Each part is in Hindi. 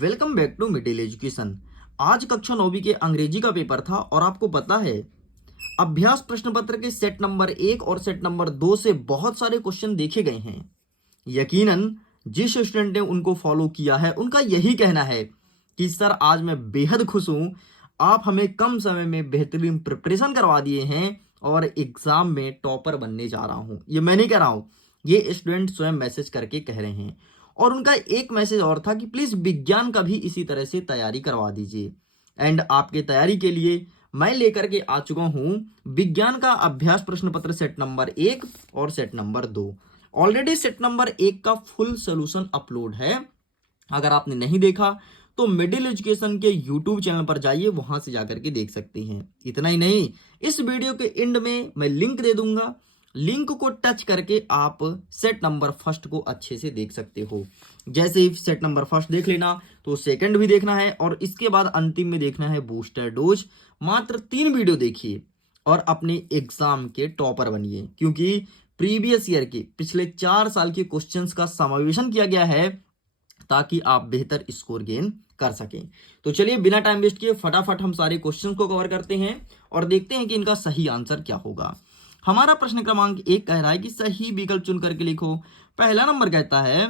Welcome back to middle education. आज कक्षा 9वीं के अंग्रेजी का पेपर था और आपको पता है अभ्यास प्रश्न पत्र के सेट नंबर 1 और सेट नंबर 2 से बहुत सारे क्वेश्चन देखे गए हैं। यकीनन जिस स्टूडेंट ने उनको फॉलो किया है उनका यही कहना है कि सर आज मैं बेहद खुश हूं, आप हमें कम समय में बेहतरीन प्रिपरेशन करवा दिए हैं और एग्जाम में टॉपर बनने जा रहा हूं। ये मैं नहीं कह रहा हूं, ये स्टूडेंट स्वयं मैसेज करके कह रहे हैं। और उनका एक मैसेज और था कि प्लीज विज्ञान का भी इसी तरह से तैयारी करवा दीजिए। एंड आपके तैयारी के लिए मैं लेकर के आ चुका हूं विज्ञान का अभ्यास प्रश्न पत्र सेट नंबर 1 और set number 2। Already set number 1 का फुल सोल्यूशन अपलोड है। अगर आपने नहीं देखा तो मिडिल एजुकेशन के यूट्यूब चैनल पर जाइए, वहां से जाकर के देख सकते हैं। इतना ही नहीं, इस वीडियो के एंड में मैं लिंक दे दूंगा, लिंक को टच करके आप सेट नंबर फर्स्ट को अच्छे से देख सकते हो। जैसे ही सेट नंबर फर्स्ट देख लेना तो सेकंड भी देखना है और इसके बाद अंतिम में देखना है बूस्टर डोज। मात्र 3 वीडियो देखिए और अपने एग्जाम के टॉपर बनिए, क्योंकि प्रीवियस ईयर के पिछले 4 साल के क्वेश्चंस का समावेशन किया गया है ताकि आप बेहतर स्कोर गेन कर सकें। तो चलिए बिना टाइम वेस्ट किए फटाफट हम सारे क्वेश्चंस को कवर करते हैं और देखते हैं कि इनका सही आंसर क्या होगा। हमारा प्रश्न क्रमांक 1 कह रहा है कि सही विकल्प चुन करके लिखो। पहला नंबर कहता है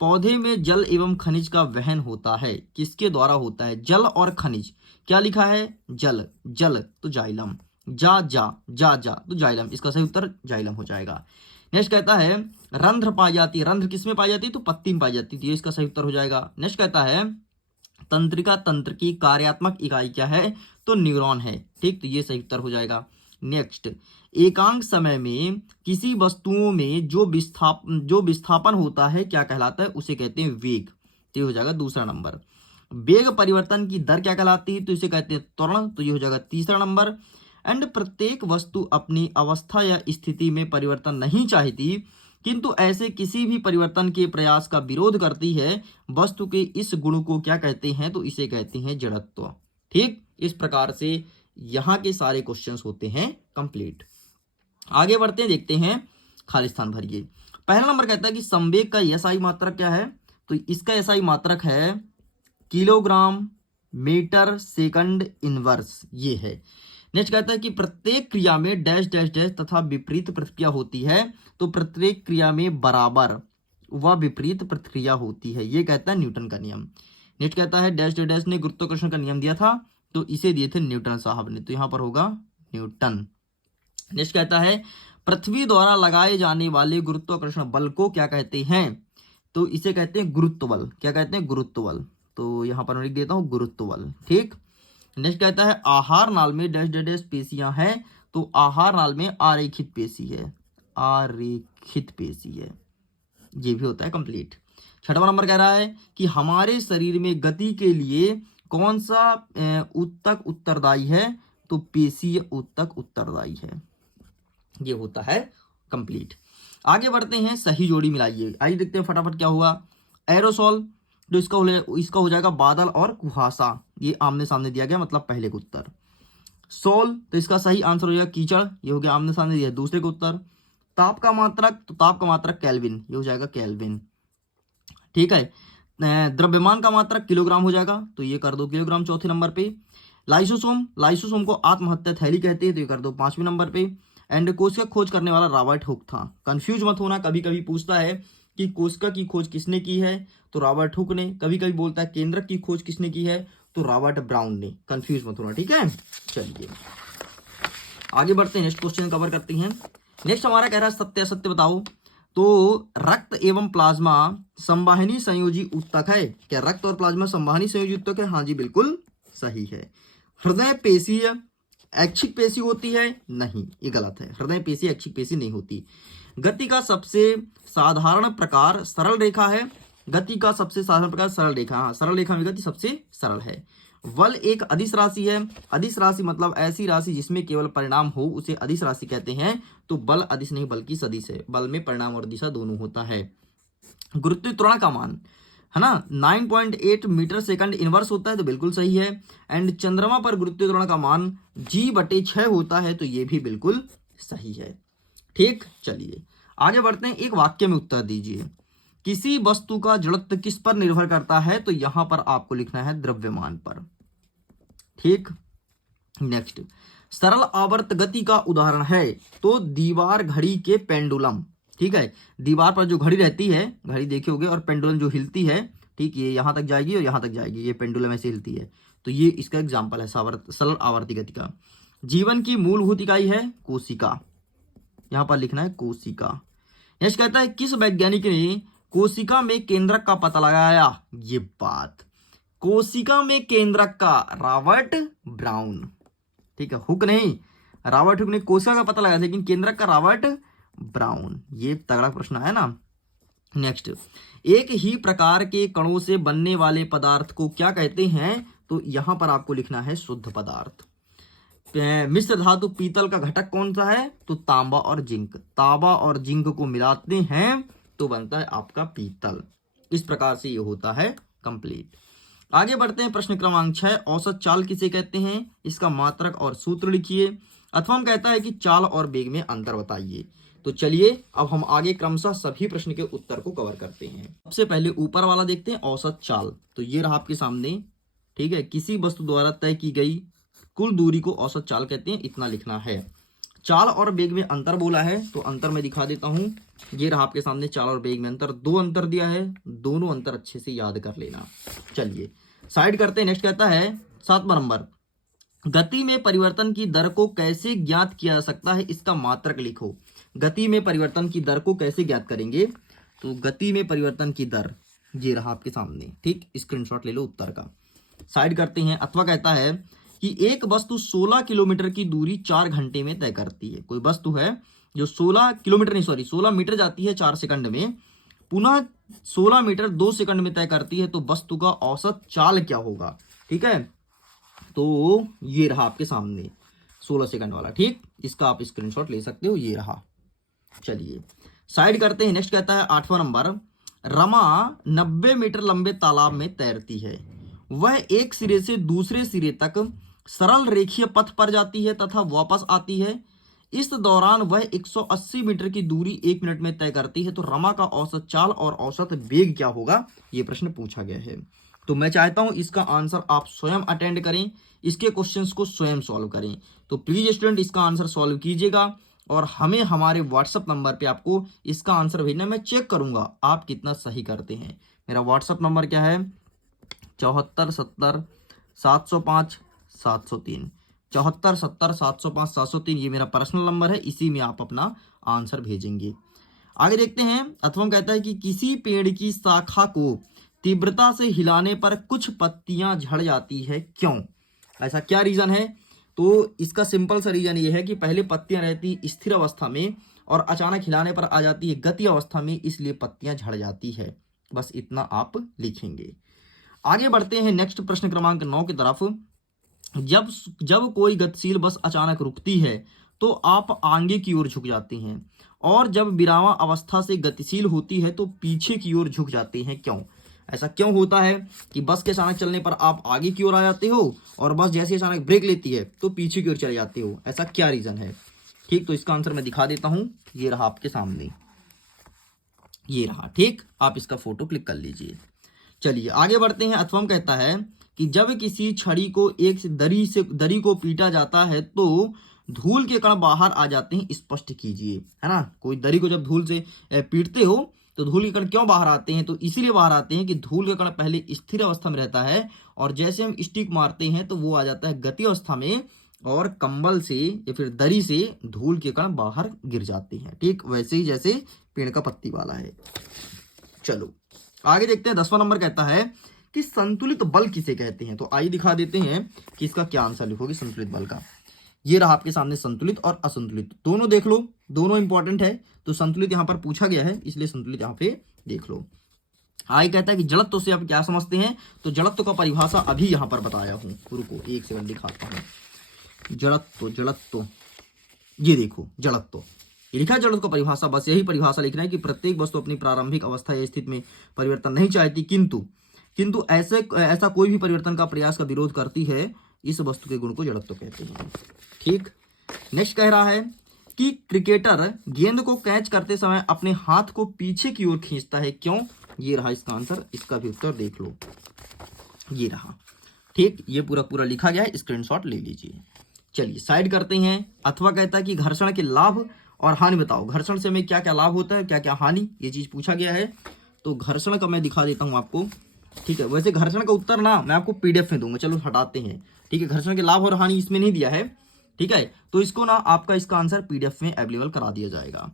पौधे में जल एवं खनिज का वहन होता है, किसके द्वारा होता है? जल और खनिज। क्या लिखा है? जल। जल तो जाइलम, जा जा जा जा तो जाइलम, इसका सही उत्तर जाइलम हो जाएगा। नेक्स्ट कहता है रंध्र पाई जाती है, रंध्र किसमें पाई जाती है? तो पत्ती में पाई जाती है, इसका सही उत्तर हो जाएगा। नेक्स्ट कहता है तंत्रिका तंत्र की कार्यात्मक इकाई क्या है? तो न्यूरॉन है। ठीक, तो ये सही उत्तर हो जाएगा। नेक्स्ट, एकांक समय में किसी वस्तुओं में जो विस्थापन होता है क्या कहलाता है? उसे कहते हैं वेग। तो ये हो जाएगा दूसरा नंबर। वेग परिवर्तन की दर क्या कहलाती है? तो इसे कहते हैं त्वरण। तो ये हो जाएगा तीसरा नंबर। एंड प्रत्येक वस्तु अपनी अवस्था या स्थिति में परिवर्तन नहीं चाहती, किंतु ऐसे किसी भी परिवर्तन के प्रयास का विरोध करती है। वस्तु के इस गुण को क्या कहते हैं? तो इसे कहते हैं जड़त्व। ठीक, इस प्रकार से यहां के सारे क्वेश्चंस होते हैं कंप्लीट। आगे बढ़ते हैं, देखते हैं खाली स्थान भरिए। पहला नंबर कहता है कि संवेग का एसआई मात्रक क्या है? तो इसका एसआई मात्रक है किलोग्राम मीटर सेकंड इनवर्स, ये है। नेक्स्ट कहता है कि प्रत्येक क्रिया में डैश डैश डैश तथा विपरीत प्रतिक्रिया होती है। तो प्रत्येक क्रिया में बराबर व विपरीत प्रतिक्रिया होती है, ये कहता है न्यूटन का नियम। नेक्स्ट कहता है डैश डैश डैश ने गुरुत्वाकर्षण का नियम दिया था, तो इसे दिए थे न्यूटन साहब ने, तो यहां पर होगा न्यूटन। नेक्स्ट कहता है पृथ्वी द्वारा लगाए जाने वाले गुरुत्वाकर्षण बल को क्या कहते हैं? तो इसे कहते हैं गुरुत्व बल। क्या कहते हैं? गुरुत्व बल। तो यहां पर मैं लिख देता हूं गुरुत्व बल। ठीक। नेक्स्ट कहता है आहार नाल में डैश डैश डैश पेशियां हैं, तो आहार नाल में आरेखित पेशी है, आरेखित पेशी है, ये भी होता है कंप्लीट। छठवां नंबर कह रहा है कि हमारे शरीर में गति के लिए कौन सा ऊतक उत्तरदायी है? तो पेशीय ऊतक उत्तरदायी है, ये होता है कंप्लीट। आगे बढ़ते हैं, सही जोड़ी मिलाइए। आइए देखते हैं फटाफट क्या हुआ। एरोसोल, तो इसका हो जाएगा बादल और कुहासा, ये आमने सामने दिया गया, मतलब पहले का उत्तर। सोल, तो इसका सही आंसर हो जाएगा कीचड़, ये हो गया आमने सामने दिया दूसरे का उत्तर। ताप का मात्रक, तो ताप का मात्रक केल्विन, ये हो जाएगा केल्विन। ठीक है। द्रव्यमान का मात्रक किलोग्राम हो जाएगा, तो ये कर दो किलोग्राम चौथे नंबर पे। लाइसोसोम, लाइसोसोम को आत्महत्या थैली कहते हैं, तो ये कर दो 5वें नंबर पे। एंड कोशिका खोज करने वाला रॉबर्ट हुक था। कंफ्यूज मत होना, कभी कभी पूछता है कि कोशिका की खोज किसने की है? तो रॉबर्ट हुक ने। कभी कभी बोलता है केंद्रक की खोज किसने की है? तो रॉबर्ट ब्राउन ने। कंफ्यूज मत होना, ठीक है। चलिए आगे बढ़ते हैं, नेक्स्ट क्वेश्चन कवर करते हैं। नेक्स्ट हमारा कह रहा है सत्य असत्य बताओ। तो रक्त एवं प्लाज्मा संवाहिनी संयोजी ऊतक है। क्या रक्त और प्लाज्मा संवाहिनी संयोजी ऊतक है? हाँ जी, बिल्कुल सही है। हृदय पेशी ऐच्छिक पेशी होती है? नहीं, ये गलत है। हृदय पेशी ऐच्छिक पेशी नहीं होती। गति का सबसे साधारण प्रकार सरल रेखा है। गति का सबसे साधारण प्रकार सरल रेखा, हाँ, सरल रेखा में गति सबसे सरल है। बल एक अदिश राशि है। अदिश राशि मतलब ऐसी राशि जिसमें केवल परिणाम हो उसे अदिश राशि कहते हैं। तो बल अदिश नहीं बल्कि सदिश है, बल में परिणाम और दिशा दोनों होता है। गुरुत्व त्वरण का मान है ना 9.8 मीटर सेकंड इनवर्स होता है, तो बिल्कुल सही है। एंड चंद्रमा पर गुरुत्व त्वरण का मान G/6 होता है, तो ये भी बिल्कुल सही है। ठीक, चलिए आगे बढ़ते हैं। एक वाक्य में उत्तर दीजिए। किसी वस्तु का जड़त्व किस पर निर्भर करता है, तो यहां पर आपको लिखना है द्रव्यमान पर। ठीक, नेक्स्ट, सरल आवर्त गति का उदाहरण है, तो दीवार घड़ी के पेंडुलम। ठीक है, दीवार पर जो घड़ी रहती है, घड़ी देखे होगे, और पेंडुलम जो हिलती है, ठीक, ये यहां तक जाएगी और यहां तक जाएगी, ये पेंडुलम ऐसे हिलती है, तो ये इसका एग्जाम्पल है सरल आवर्ती गति का। जीवन की मूलभूत इकाई है कोशिका, यहां पर लिखना है कोशिका। नेक्स्ट कहता है किस वैज्ञानिक ने कोशिका में केंद्रक का पता लगाया, ये बात, कोशिका में केंद्रक का रॉबर्ट ब्राउन। ठीक है, हुक नहीं, रॉबर्ट हुक ने कोशिका का पता लगाया, लेकिन केंद्रक का रॉबर्ट ब्राउन। ये तगड़ा प्रश्न है ना। नेक्स्ट, एक ही प्रकार के कणों से बनने वाले पदार्थ को क्या कहते हैं, तो यहां पर आपको लिखना है शुद्ध पदार्थ। मिश्र धातु पीतल का घटक कौन सा है, तो तांबा और जिंक। तांबा और जिंक को मिलाते हैं तो बनता है आपका पीतल। इस प्रकार से ये होता है कंप्लीट। आगे बढ़ते हैं, प्रश्न क्रमांक 6, औसत चाल किसे कहते हैं, इसका मात्रक और सूत्र लिखिए। अथवा हम कहता है कि चाल और वेग में अंतर बताइए। तो चलिए अब हम आगे क्रमशः सभी प्रश्न के उत्तर को कवर करते हैं। सबसे पहले ऊपर वाला देखते हैं, औसत चाल। तो ये रहा आपके सामने, ठीक है, किसी वस्तु द्वारा तय की गई कुल दूरी को औसत चाल कहते हैं, इतना लिखना है। चाल और वेग में अंतर बोला है, तो अंतर मैं दिखा देता हूं। ये रहा आपके सामने चाल और वेग में अंतर, दो अंतर दिया है, दोनों अंतर अच्छे से याद कर लेना। चलिए साइड करते हैं। नेक्स्ट कहता है 7वां नंबर, गति में परिवर्तन की दर को कैसे ज्ञात किया जा सकता है, इसका मात्रक लिखो। गति में परिवर्तन की दर को कैसे ज्ञात करेंगे, तो गति में परिवर्तन की दर ये रहा आपके सामने, ठीक, स्क्रीनशॉट ले लो उत्तर का। साइड करते हैं। अथवा कहता है कि एक वस्तु 16 किलोमीटर की दूरी 4 घंटे में तय करती है। कोई वस्तु है जो 16 मीटर जाती है 4 सेकंड में, पुनः 16 मीटर 2 सेकंड में तय करती है, तो वस्तु का औसत चाल क्या होगा। ठीक है, तो ये रहा आपके सामने 16 सेकंड वाला, ठीक, इसका आप स्क्रीनशॉट ले सकते हो, ये रहा। चलिए साइड करते हैं। नेक्स्ट कहता है 8वां नंबर, रमा 90 मीटर लंबे तालाब में तैरती है। वह एक सिरे से दूसरे सिरे तक सरल रेखीय पथ पर जाती है तथा वापस आती है। इस दौरान वह 180 मीटर की दूरी 1 मिनट में तय करती है, तो रमा का औसत चाल और औसत वेग क्या होगा, ये प्रश्न पूछा गया है। तो मैं चाहता हूं इसका आंसर आप स्वयं अटेंड करें, इसके क्वेश्चंस को स्वयं सॉल्व करें। तो प्लीज स्टूडेंट इसका आंसर सॉल्व कीजिएगा और हमें हमारे व्हाट्सएप नंबर पे आपको इसका आंसर भेजना, मैं चेक करूंगा आप कितना सही करते हैं। मेरा व्हाट्सएप नंबर क्या है, 74 70 705 703, 74 70 705 703, ये मेरा पर्सनल नंबर है, इसी में आप अपना आंसर भेजेंगे। आगे देखते हैं। अथवा कहता है कि किसी पेड़ की शाखा को तीव्रता से हिलाने पर कुछ पत्तियां झड़ जाती है, क्यों, ऐसा क्या रीजन है, तो इसका सिंपल सा रीजन ये है कि पहले पत्तियां रहती स्थिर अवस्था में और अचानक हिलाने पर आ जाती है गति अवस्था में, इसलिए पत्तियां झड़ जाती है। बस इतना आप लिखेंगे। आगे बढ़ते हैं नेक्स्ट प्रश्न क्रमांक 9 की तरफ। जब कोई गतिशील बस अचानक रुकती है तो आप आगे की ओर झुक जाते हैं, और जब विरामा अवस्था से गतिशील होती है तो पीछे की ओर झुक जाते हैं, क्यों, ऐसा क्यों होता है कि बस के अचानक चलने पर आप आगे की ओर आ जाते हो और बस जैसे अचानक ब्रेक लेती है तो पीछे की ओर चले जाते हो, ऐसा क्या रीजन है। ठीक, तो इसका आंसर मैं दिखा देता हूं, ये रहा आपके सामने, ये रहा, ठीक, आप इसका फोटो क्लिक कर लीजिए। चलिए आगे बढ़ते हैं। अथवा कहता है कि जब किसी छड़ी को एक दरी को पीटा जाता है तो धूल के कण बाहर आ जाते हैं, स्पष्ट कीजिए, है ना। कोई दरी को जब धूल से पीटते हो तो धूल के कण क्यों बाहर आते हैं, तो इसीलिए बाहर आते हैं कि धूल का कण पहले स्थिर अवस्था में रहता है और जैसे हम स्टिक मारते हैं तो वो आ जाता है गति अवस्था में और कंबल से या फिर दरी से धूल के कण बाहर गिर जाते हैं। ठीक, वैसे ही जैसे पेड़ का पत्ती वाला है। चलो आगे देखते हैं। 10वां नंबर कहता है कि संतुलित बल किसे कहते हैं, तो आइए दिखा देते हैं कि इसका क्या आंसर लिखोगे संतुलित बल का। ये रहा आपके सामने संतुलित और असंतुलित, दोनों देख लो, दोनों इंपॉर्टेंट है। तो संतुलित यहां पर पूछा गया है इसलिए संतुलित यहां पे देख लो। आगे कहता है कि जड़त्व से आप क्या समझते हैं, तो जड़त्व का परिभाषा अभी यहां पर बताया हूं, रुको एक सेकंड दिखाता हूं। जड़त्व ये देखो, जड़त्व ये लिखा है, जड़त्व का परिभाषा, बस यही परिभाषा लिखना है कि प्रत्येक वस्तु अपनी प्रारंभिक अवस्था या स्थिति में परिवर्तन नहीं चाहती, किंतु ऐसा कोई भी परिवर्तन का प्रयास का विरोध करती है, इस वस्तु के गुण को जड़त्व कहते हैं। ठीक, नेक्स्ट कह रहा है कि क्रिकेटर गेंद को कैच करते समय अपने हाथ को पीछे की ओर खींचता है, क्यों? ये रहा इसका आंसर, इसका भी उत्तर देख लो, ये रहा। ठीक, ये पूरा पूरा लिखा गया है, स्क्रीनशॉट ले लीजिए। चलिए साइड करते हैं। अथवा कहता है कि घर्षण के लाभ और हानि बताओ। घर्षण से हमें क्या क्या लाभ होता है, क्या क्या हानि, ये चीज पूछा गया है। तो घर्षण का मैं दिखा देता हूं आपको। ठीक है, वैसे घर्षण का उत्तर ना मैं आपको पीडीएफ में दूंगा, चलो हटाते हैं। ठीक है, घर्षण के लाभ और हानि इसमें नहीं दिया है। ठीक है, तो इसको ना आपका इसका आंसर पीडीएफ में अवेलेबल करा दिया जाएगा।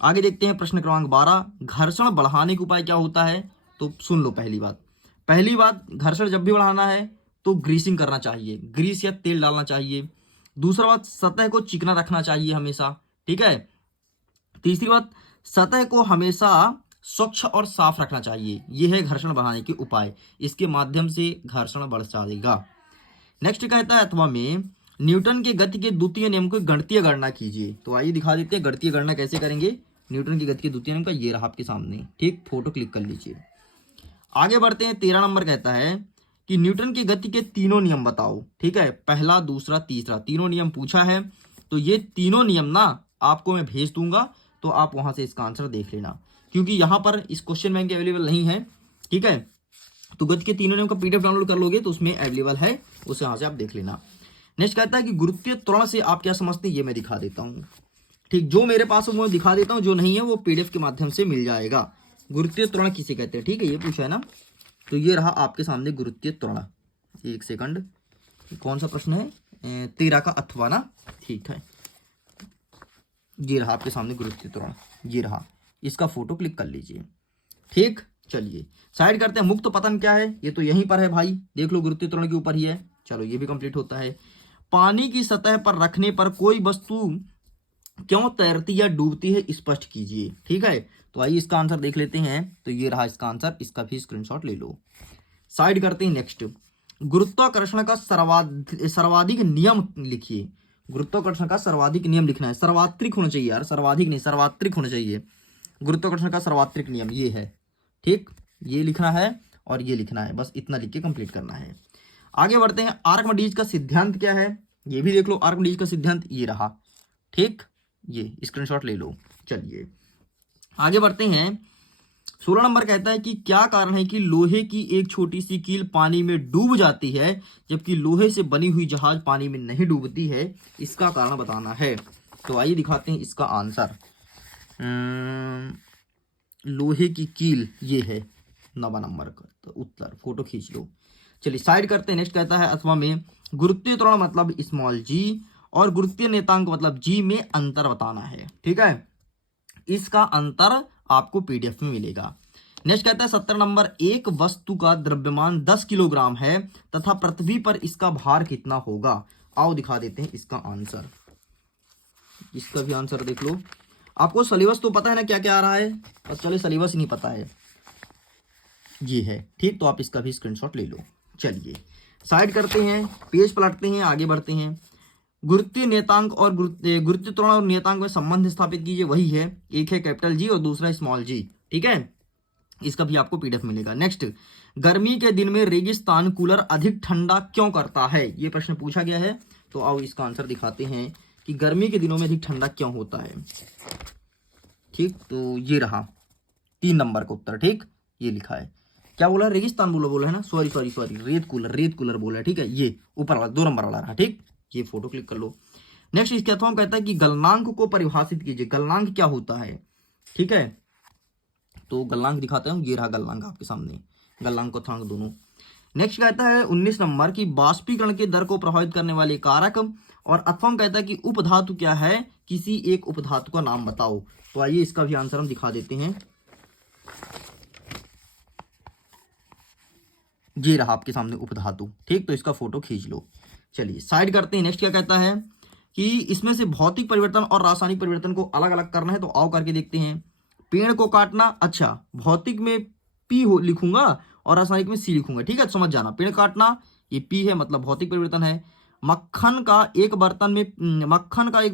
आगे देखते हैं प्रश्न क्रमांक 12, घर्षण बढ़ाने का उपाय क्या होता है? तो सुन लो, पहली बात घर्षण जब भी बढ़ाना है तो ग्रीसिंग करना चाहिए, ग्रीस या तेल डालना चाहिए। दूसरा बात, सतह को चिकना रखना चाहिए हमेशा। ठीक है, तीसरी बात, सतह को हमेशा स्वच्छ और साफ रखना चाहिए। यह है घर्षण बढ़ाने के उपाय, इसके माध्यम से घर्षण बढ़ जाएगा। नेक्स्ट कहता है अथवा में न्यूटन के गति के द्वितीय नियम को गणितीय गणना कीजिए। तो आइए दिखा देते हैं गणितीय गणना कैसे करेंगे न्यूटन की गति के द्वितीय नियम का। ये रहा आपके सामने, ठीक, फोटो क्लिक कर लीजिए। आगे बढ़ते हैं। 13 नंबर कहता है कि न्यूटन की गति के तीनों नियम बताओ। ठीक है, पहला, दूसरा, तीसरा, तीनों नियम पूछा है। तो ये तीनों नियम ना आपको मैं भेज दूंगा, तो आप वहां से इसका आंसर देख लेना, क्योंकि यहां पर इस क्वेश्चन बैंक अवेलेबल नहीं है। ठीक है, तो गति के तीनों नियम का पीडीएफ डाउनलोड कर लोगे तो उसमें अवेलेबल है, उसे यहां से आप देख लेना। नेक्स्ट कहता है कि गुरुत्वीय त्वरण से आप क्या समझते हैं, ये मैं दिखा देता हूँ। ठीक, जो मेरे पास है वो दिखा देता हूँ, जो नहीं है वो पीडीएफ के माध्यम से मिल जाएगा। गुरुत्वीय त्वरण किसे कहते हैं? ठीक है, ये पूछा है ना, तो ये रहा आपके सामने गुरुत्वीय त्वरण। एक सेकंड, कौन सा प्रश्न है? 13 का अथवा ना, ठीक है, ये रहा आपके सामने गुरुत्वीय त्वरण, ये रहा, इसका फोटो क्लिक कर लीजिए। ठीक, चलिए साइड करते हैं। मुक्त पतन क्या है? ये तो यहीं पर है भाई, देख लो, गुरुत्वीय त्वरण के ऊपर ही है। चलो ये भी कंप्लीट होता है। पानी की सतह पर रखने पर कोई वस्तु क्यों तैरती या डूबती है, स्पष्ट कीजिए। ठीक है, तो आइए इसका आंसर देख लेते हैं। तो ये रहा इसका आंसर, इसका भी स्क्रीनशॉट ले लो। साइड करते हैं। नेक्स्ट, गुरुत्वाकर्षण का सर्वाधिक नियम लिखिए। गुरुत्वाकर्षण का सर्वाधिक नियम लिखना है, सर्वात्रिक होना चाहिए यार, सर्वाधिक नहीं, सर्वात्रिक होना चाहिए। गुरुत्वाकर्षण का सर्वात्रिक नियम ये है। ठीक, ये लिखना है और ये लिखना है, बस इतना लिख के कंप्लीट करना है। आगे बढ़ते हैं। आर्कमिडीज का सिद्धांत क्या है, ये भी देख लो। आर्कमिडीज का सिद्धांत ये रहा। ठीक, ये स्क्रीनशॉट ले लो। चलिए आगे बढ़ते हैं। 16 नंबर कहता है कि क्या कारण है कि लोहे की एक छोटी सी कील पानी में डूब जाती है जबकि लोहे से बनी हुई जहाज पानी में नहीं डूबती है, इसका कारण बताना है। तो आइए दिखाते हैं इसका आंसर। लोहे की कील ये है 9 नंबर का तो उत्तर, फोटो खींच लो। चलिए साइड करते हैं। नेक्स्ट कहता है अथवा में गुरुत्वीय त्वरण मतलब स्मॉल जी और गुरुत्वीय नियतांक मतलब जी में अंतर बताना है। ठीक है, इसका अंतर आपको पीडीएफ में मिलेगा। नेक्स्ट कहता है 17 नंबर, एक वस्तु का द्रव्यमान 10 किलोग्राम है तथा पृथ्वी पर इसका भार कितना होगा। आओ दिखा देते हैं इसका आंसर, इसका भी आंसर देख लो। आपको सिलेबस तो पता है ना क्या क्या आ रहा है, बस चले सिलेबस ही नहीं पता है, ये है। ठीक, तो आप इसका भी स्क्रीनशॉट ले लो। चलिए साइड करते हैं, पेज पलटते हैं, आगे बढ़ते हैं। गुरुत्वीय नियतांक और गुरुत्वीय त्वरण और नियतांक में संबंध स्थापित कीजिए, वही है, एक है कैपिटल जी और दूसरा स्मॉल जी। ठीक है, इसका भी आपको पीडीएफ मिलेगा। नेक्स्ट, गर्मी के दिन में रेगिस्तान कूलर अधिक ठंडा क्यों करता है, ये प्रश्न पूछा गया है। तो आओ इसका आंसर दिखाते हैं कि गर्मी के दिनों में अधिक ठंडा क्यों होता है। ठीक, तो ये रहा 3 नंबर का उत्तर। ठीक, ये लिखा है, क्या बोला, रेगिस्तान बोला है ना, सॉरी, रेत कूलर बोला है। ठीक है, ये ऊपर वाला 2 नंबर वाला रहा। ठीक, ये फोटो क्लिक कर लो। नेक्स्ट इसके अथवा कहता है कि गलनांक को परिभाषित कीजिए। गलनांक क्या होता है? ठीक है, तो गलनांक दिखाते हैं, ये रहा गलनांक आपके सामने, गलनांक और अथवांक दोनों। नेक्स्ट कहता है 19 नंबर की बाष्पीकरण के दर को प्रभावित करने वाले कारक, और अथवा कहता है कि उपधातु क्या है, किसी एक उपधातु का नाम बताओ। तो आइए इसका भी आंसर हम दिखा देते हैं, ये रहा आपके सामने उपधातु। ठीक, तो इसका फोटो खींच लो। चलिए साइड करते हैं। नेक्स्ट क्या कहता है कि इसमें से भौतिक परिवर्तन और रासायनिक परिवर्तन को अलग अलग करना है, तो आओ करके देखते हैं। पेड़ को काटना, अच्छा, भौतिक में पी लिखूंगा और रासायनिक में सी लिखूंगा। ठीक है, समझ जाना, पेड़ काटना ये पी है, मतलब भौतिक परिवर्तन है। मक्खन का एक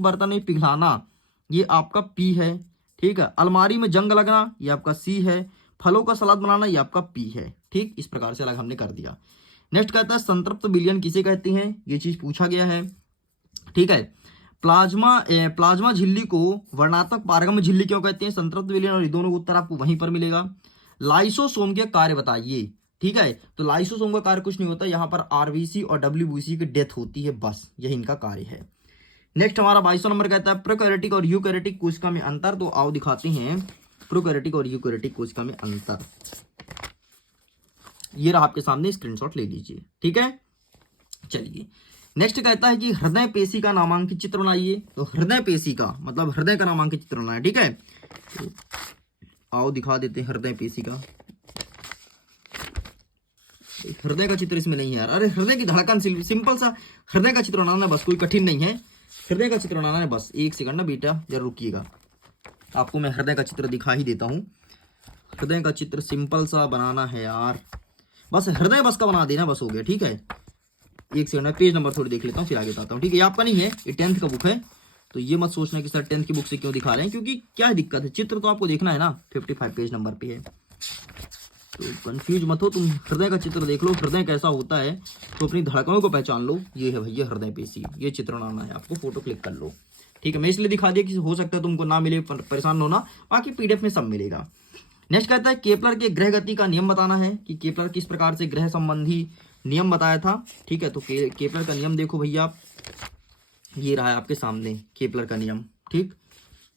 बर्तन में पिघलाना, ये आपका पी है। ठीक है, अलमारी में जंग लगना, ये आपका सी है। फलों का सलाद बनाना, ये आपका पी है। ठीक, इस प्रकार से अलग हमने कर दिया। नेक्स्ट कहता है संतृप्त विलयन किसे कहते हैं, ये चीज पूछा गया है। ठीक है, प्लाज्मा झिल्ली को वर्णात्मक पारगम्य झिल्ली क्यों कहते हैं? संतृप्त विलयन और ये दोनों का उत्तर आपको वहीं पर मिलेगा। लाइसोसोम के कार्य बताइए। ठीक है, तो लाइसोसोम का कार्य कुछ नहीं होता, यहाँ पर आरबीसी और डब्ल्यूबीसी की डेथ होती है, बस यही इनका कार्य है। नेक्स्ट हमारा 22वां नंबर कहता है प्रोकैरियोटिक और यूकैरियोटिक कोशिका में अंतर। तो आओ दिखाते हैं प्रोकैरियोटिक और यूकैरियोटिक कोशिका में अंतर। ये रहा आपके सामने, स्क्रीनशॉट ले लीजिए। ठीक है, चलिए नेक्स्ट कहता है कि हृदय पेशी का नामांकित चित्र बनाइए। तो हृदय पेशी का मतलब हृदय का नामांकित चित्र बनाना है। ठीक है, तो आओ दिखा देते हैं हृदय पेशी का। हृदय का चित्र इसमें नहीं है यार, अरे हृदय की धड़कन, सिंपल सा हृदय का चित्र बनाना है बस, कोई कठिन नहीं है। हृदय का चित्र बनाना है बस, एक सेकंड ना बेटा जरा रुकिएगा, आपको मैं हृदय का चित्र दिखा ही देता हूँ। हृदय का चित्र सिंपल सा बनाना है यार, बस हृदय बस का बना देना, बस हो गया। ठीक है, एक सेकंड में पेज नंबर थोड़ी देख लेता हूँ फिर आगे बताता हूँ। ठीक है, ये आपका नहीं है, ये 10th का बुक है, तो ये मत सोचना कि सर 10th की बुक से क्यों दिखा रहे हैं, क्योंकि क्या दिक्कत है, चित्र तो आपको देखना है ना, 55 पेज नंबर पे है, तो कंफ्यूज मत हो तुम। हृदय का चित्र देख लो, हृदय कैसा होता है, तो अपनी धड़कनों को पहचान लो। ये है भैया हृदय पेशी, ये चित्र बनाना है आपको, फोटो क्लिक कर लो। ठीक है, मैं इसलिए दिखा दिया कि हो सकता है तुमको ना मिले, परेशान होना, बाकी पीडीएफ में सब मिलेगा। नेक्स्ट कहता है केपलर के ग्रह गति का नियम बताना है, कि केपलर किस प्रकार से ग्रह संबंधी नियम बताया था। ठीक है, तो केपलर का नियम देखो भैया, ये रहा है आपके सामने केपलर का नियम। ठीक,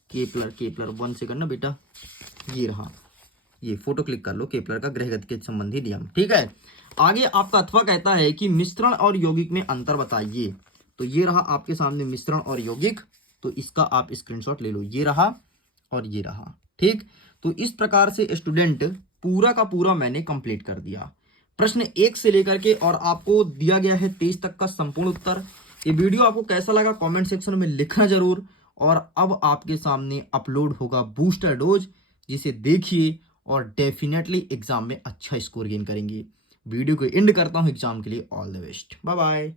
केपलर 1 सेकंड ना बेटा, ये रहा, ये फोटो क्लिक कर लो, केपलर का ग्रह गति के संबंधी नियम। ठीक है, आगे आपका अथवा कहता है कि मिश्रण और यौगिक में अंतर बताइए। तो ये रहा आपके सामने मिश्रण और यौगिक, तो इसका आप स्क्रीनशॉट ले लो, ये रहा और ये रहा। ठीक, तो इस प्रकार से स्टूडेंट पूरा का पूरा मैंने कंप्लीट कर दिया, प्रश्न 1 से लेकर के, और आपको दिया गया है 23 तक का संपूर्ण उत्तर। ये वीडियो आपको कैसा लगा कमेंट सेक्शन में लिखना जरूर। और अब आपके सामने अपलोड होगा बूस्टर डोज, जिसे देखिए और डेफिनेटली एग्जाम में अच्छा स्कोर गेन करेंगे। वीडियो को एंड करता हूं, एग्जाम के लिए all the best, bye bye.